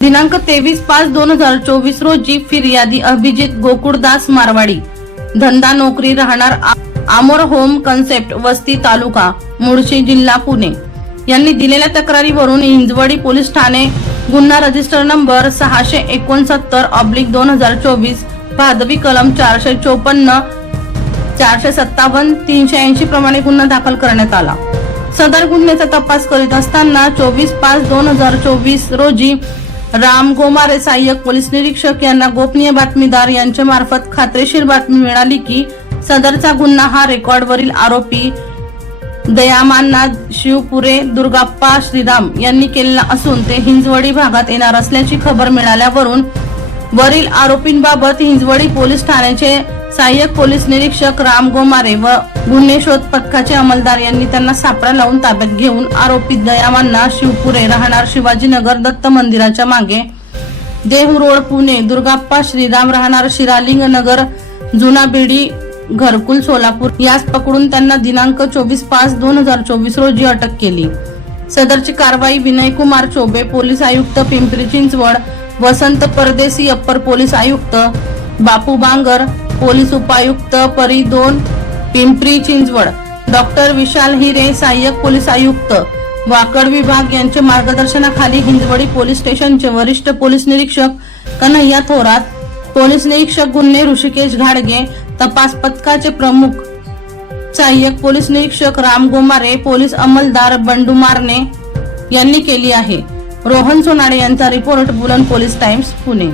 दिनांक तेवीस पाच दोन हजार चोवीस रोजी फिर्यादी अभिजित गोकुळदास मारवाडी. धंदा नोकरी राहणार आमोर होम कन्सेप्ट वस्ती तालुका मुळशी जिल्हा पुणे. यांनी दिलेल्या तक्रारीवरून हिंजवडी पोलीस ठाणे गुन्हा रजिस्टर नंबर सहाशे एकोणसत्तर ऑब्लिक दोन हजार चोवीस भादवी कलम चारशे चोपन्न चारशे सत्तावन्न तीनशे ऐंशी प्रमाणे गुन्हा दाखल करण्यात आला. सदर गुन्ह्याचा तपास करीत असताना चोवीस पाच दोन हजार चोवीस रोजी राम गोमारे सहाय्यक पोलीस निरीक्षक यांना गोपनीय बातमीदार यांच्या मार्फत खात्रीशीर बातमी मिळाली की सदरचा गुन्हा हा रेकॉर्डवरील आरोपी दयामाननाथ शिवपुरे दुर्गाप्पा श्रीराम यांनी केलेला असून ते हिंजवडी भागात येणार असल्याची खबर मिळाल्यावरून वरील आरोपींबाबत हिंजवडी पोलीस ठाण्याचे सहाय्यक पोलीस निरीक्षक राम गोमारे व गुन्हे शोध पथकाचे अंमलदार यांनी त्यांना सापळा लावून ताब्यात घेऊन आरोपी दयामांना शिवपुरे राहणार शिवाजीनगर दत्त मंदिराच्या मागे. देहू रोड पुणे दुर्गाप्पा श्रीराम राहणार शिरालिंग नगर जुना बेडी घरकुल सोलापूर. यास पकडून त्यांना दिनांक चोवीस पाच दोन हजार चोवीस रोजी अटक केली. सदरची कारवाई विनयकुमार चोबे पोलीस आयुक्त पिंपरी चिंचवड वसंत परदेसी अप्पर पोलीस आयुक्त बापू बांगर पोलीस उपायुक्त परी दोन पिंपरी चिंचवड. डॉक्टर विशाल हिरे सहाय्यक पोलीस आयुक्त. वाकड विभाग यांच्या मार्गदर्शनाखाली हिंजवडी पोलीस स्टेशनचे वरिष्ठ पोलीस निरीक्षक कन्हैया थोरात पोलीस निरीक्षक गुन्हे ऋषिकेश घाडगे तपास पथकाचे प्रमुख सहाय्यक पोलीस निरीक्षक राम गोमारे पोलीस अंमलदार बंडू मारणे यांनी केली आहे. रोहन सोनाडे यांचा रिपोर्ट बुलंद पोलीस टाइम्स पुणे.